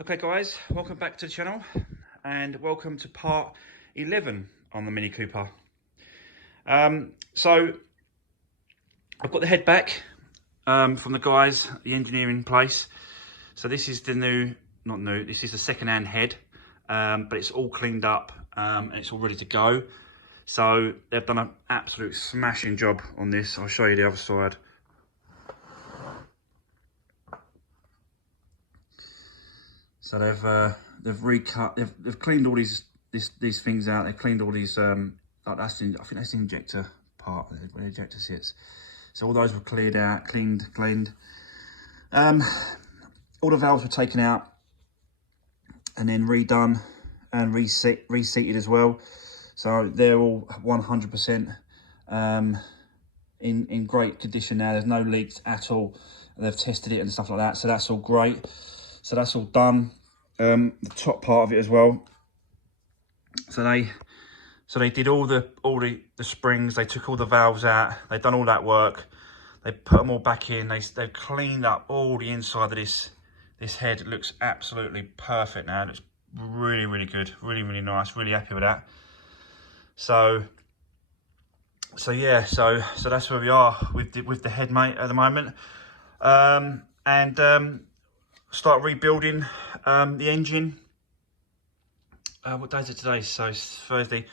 Okay guys, welcome back to the channel and welcome to part 11 on the Mini Cooper. So I've got the head back from the guys, the engineering place. So this is the this is the second-hand head, but it's all cleaned up and it's all ready to go. So they've done an absolute smashing job on this. I'll show you the other side. So they've recut, they've cleaned all these things out. They've cleaned all these like I think that's the injector part where the injector sits. So all those were cleared out, cleaned. All the valves were taken out and then redone and reseated as well. So they're all 100% in great condition now. There's no leaks at all. They've tested it and stuff like that. So that's all great. So that's all done. The top part of it as well. So they did all the springs. They took all the valves out. They've done all that work. They put them all back in. They've cleaned up all the inside of this head. It looks absolutely perfect now. It looks really good. Really nice. Really happy with that. So yeah. So that's where we are with the head, mate, at the moment. Start rebuilding the engine. What day is it today? So it's Thursday.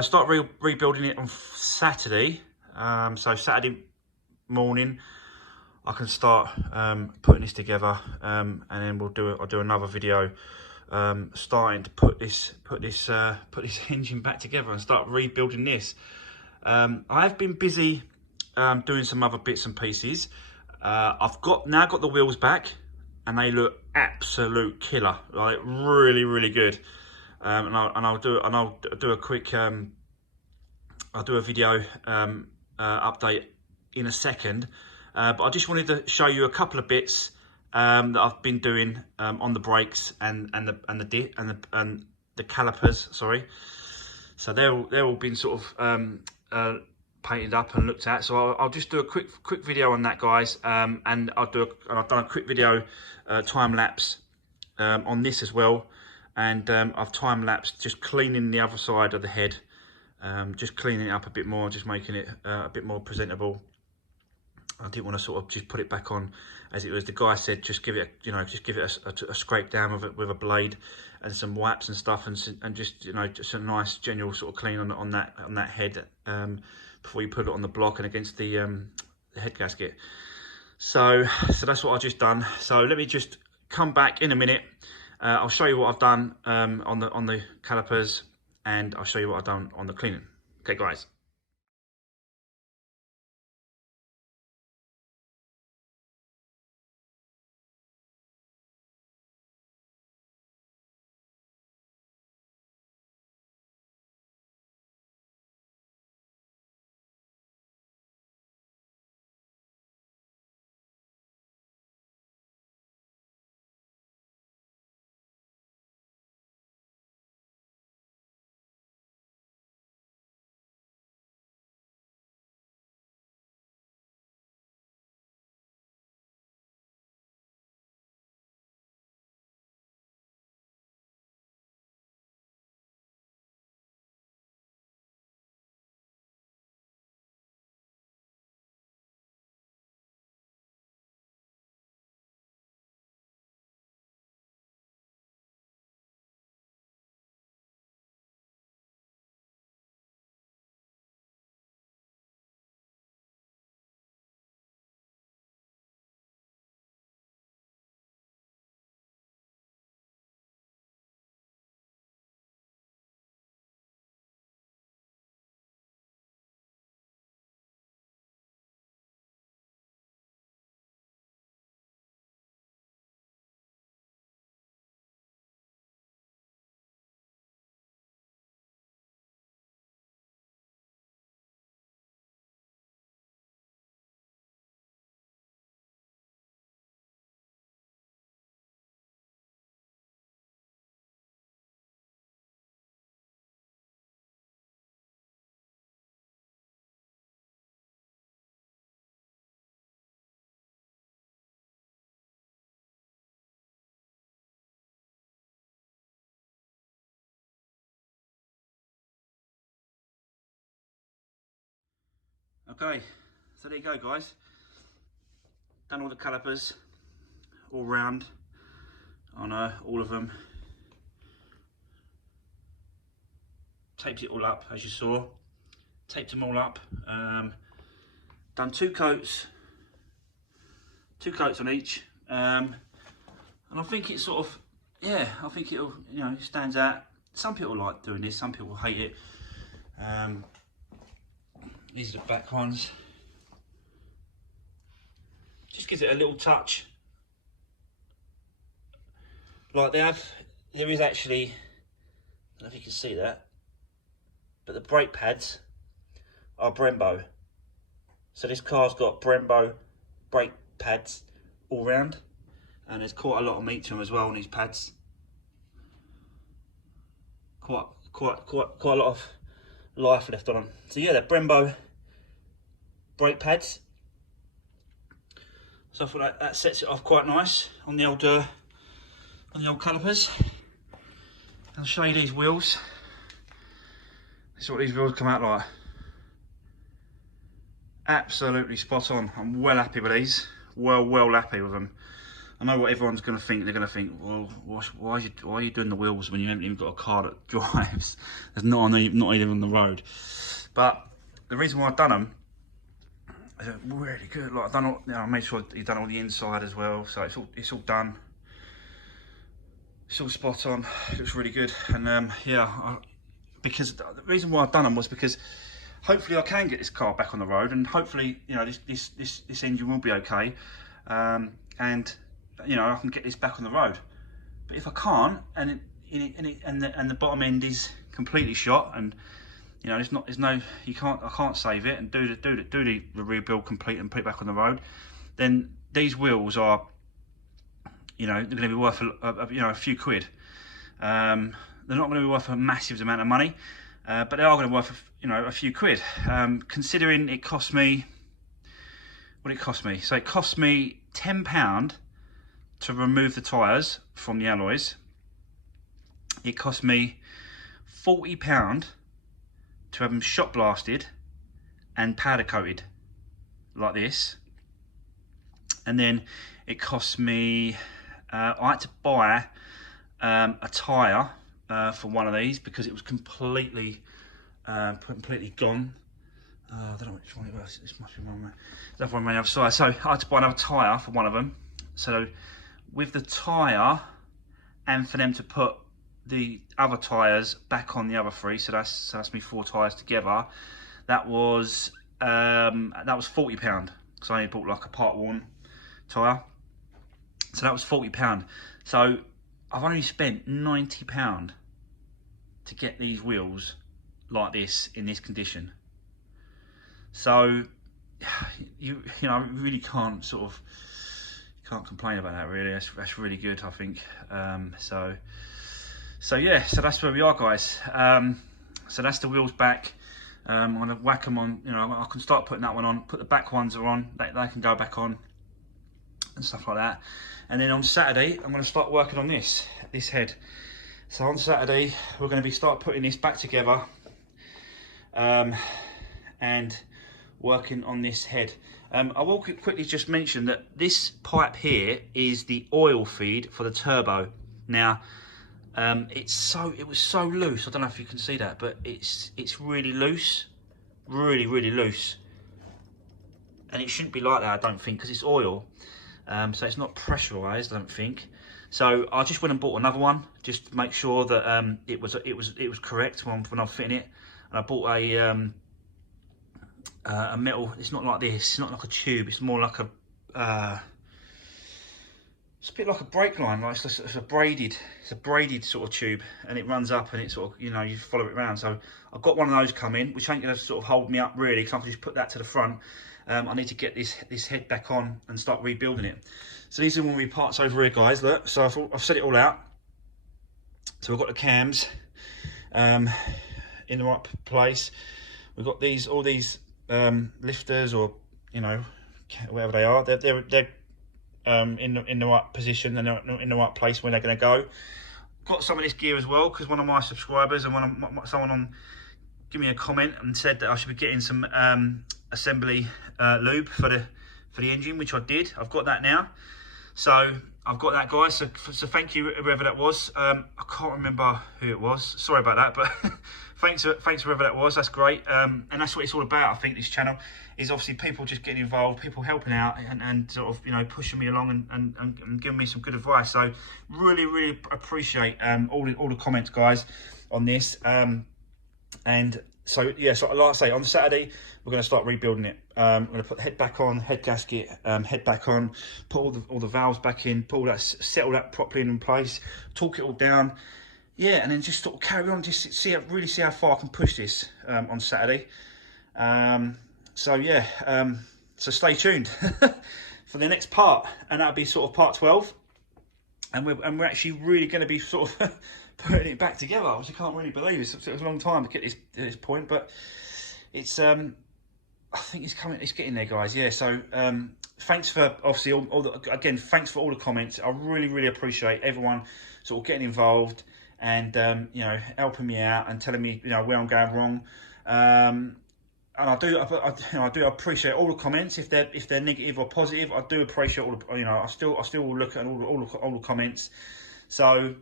Start rebuilding it on Saturday. So Saturday morning, I can start putting this together, and then I'll do another video starting to put this engine back together and start rebuilding this. I've been busy doing some other bits and pieces. I've now got the wheels back, and they look absolute killer, like really good. I'll do a quick I'll do a video update in a second, but I just wanted to show you a couple of bits that I've been doing on the brakes and the calipers. Sorry, so they're all been sort of painted up and looked at. So I'll just do a quick video on that, guys, and I've done a quick video time lapse on this as well, and I've time lapsed just cleaning the other side of the head, just cleaning it up a bit more, just making it a bit more presentable. I didn't want to sort of just put it back on as it was. The guy said just give it a scrape down with a blade and some wipes and stuff, and just just a nice general sort of clean on that head before you put it on the block and against the head gasket. So that's what I've just done. So let me just come back in a minute. I'll show you what I've done on the calipers, and I'll show you what I've done on the cleaning. Okay, guys. Okay, so there you go, guys. Done all the calipers all round on all of them. Taped it all up, as you saw. Taped them all up. Done two coats on each. And I think it's sort of, yeah, I think it'll, you know, it stands out. Some people like doing this, some people hate it. These are the back ones. Just gives it a little touch. Like there is actually, I don't know if you can see that, but the brake pads are Brembo. So this car's got Brembo brake pads all round, and there's quite a lot of meat to them as well on these pads. Quite a lot of life left on them. So yeah, they're Brembo brake pads. So I thought that sets it off quite nice on the old calipers. I'll show you these wheels. This is what these wheels come out like. Absolutely spot on. I'm well happy with these. Well happy with them. I know what everyone's going to think. They're going to think, well, why are you doing the wheels when you haven't even got a car that drives? There's not even on the road. But the reason why I've done them, they're really good. Like I've done all, you know, I made sure you've done all the inside as well, so it's all done. It's all spot on. It looks really good. And yeah, because the reason why I've done them was because hopefully I can get this car back on the road, and hopefully, you know, this engine will be okay, and you know, I can get this back on the road. But if I can't, and the bottom end is completely shot, and you know, I can't save it and do the rebuild complete and put it back on the road, then these wheels are, you know, they're going to be worth you know, a few quid. They're not going to be worth a massive amount of money, but they are going to be worth, you know, a few quid. Considering it cost me, what it cost me. So it cost me £10 to remove the tyres from the alloys. It cost me £40 to have them shot blasted and powder coated like this. And then it cost me, I had to buy a tyre for one of these because it was completely gone. I don't know which one it was. This must be one. There's one on the other side. So I had to buy another tyre for one of them. So with the tyre, and for them to put the other tyres back on the other three, so that's me 4 tyres together. That was £40 because I only bought like a part worn tyre. So that was £40. So I've only spent £90 to get these wheels like this in this condition. So you know, I really can't complain about that really. That's really good, I think. So yeah, so that's where we are, guys. So that's the wheels back. I'm gonna whack them on. You know, I can start putting that one on. Put the back ones are on. They can go back on and stuff like that. And then on Saturday, I'm gonna start working on this head. So on Saturday, we're gonna start putting this back together, and working on this head. I will quickly just mention that this pipe here is the oil feed for the turbo. Now, it was so loose. I don't know if you can see that, but it's really loose, really loose. And it shouldn't be like that, I don't think, because it's oil. So it's not pressurized, I don't think. So I just went and bought another one, just to make sure that it was correct when I was fitting it. And I bought a metal. It's not like this. It's not like a tube. It's more like a. It's a bit like a brake line. Like it's a braided sort of tube, and it runs up, and it sort of, you know, you follow it around. So I've got one of those coming, which ain't gonna sort of hold me up really, because I can just put that to the front. I need to get this head back on and start rebuilding it. So these are one of my parts over here, guys. Look, so I've set it all out. So we've got the cams in the right place. We've got all these lifters, or you know, whatever they are. They're in the right position, and they're in the right place where they're going to go. Got some of this gear as well, because one of my subscribers and someone on give me a comment and said that I should be getting some assembly lube for the engine, which I did. I've got that now. So I've got that, guys. So thank you, whoever that was. I can't remember who it was. Sorry about that, but thanks whoever that was. That's great. And that's what it's all about. I think this channel is obviously people just getting involved, people helping out, and sort of, you know, pushing me along and giving me some good advice. So really appreciate all the comments, guys, on this. And so yeah, so like I say, on Saturday we're going to start rebuilding it. We're going to put the head back on, head gasket, head back on, put all the valves back in, put all that, settle that properly in place, torque it all down, yeah, and then just sort of carry on, just really see how far I can push this on Saturday. So yeah, so stay tuned for the next part, and that'll be sort of part 12, and we're actually really going to be sort of putting it back together, which I can't really believe. It was a long time to get this point, but it's I think it's getting there, guys. Yeah, so thanks for obviously again, thanks for all the comments. I really appreciate everyone sort of getting involved and you know, helping me out and telling me, you know, where I'm going wrong. And I do appreciate all the comments. If they're negative or positive, I do appreciate all the, you know, I still will look at all the comments. So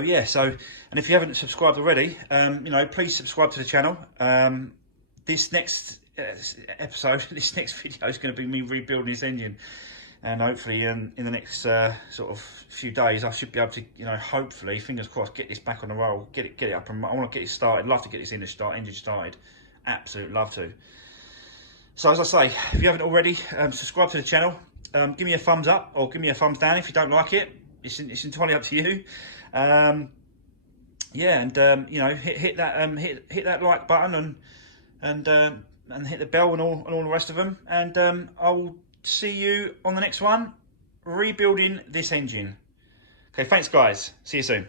yeah, and if you haven't subscribed already, you know, please subscribe to the channel. This next episode, this next video is going to be me rebuilding this engine, and hopefully in the next sort of few days I should be able to, you know, hopefully, fingers crossed, get this back on the roll, get it up, and I want to get it started. Love to get this engine started, absolutely love to. So as I say, if you haven't already, subscribe to the channel, give me a thumbs up or give me a thumbs down if you don't like it. It's entirely up to you. Yeah, and you know, hit that like button and hit the bell and all the rest of them. And I'll see you on the next one, rebuilding this engine. Okay, thanks, guys. See you soon.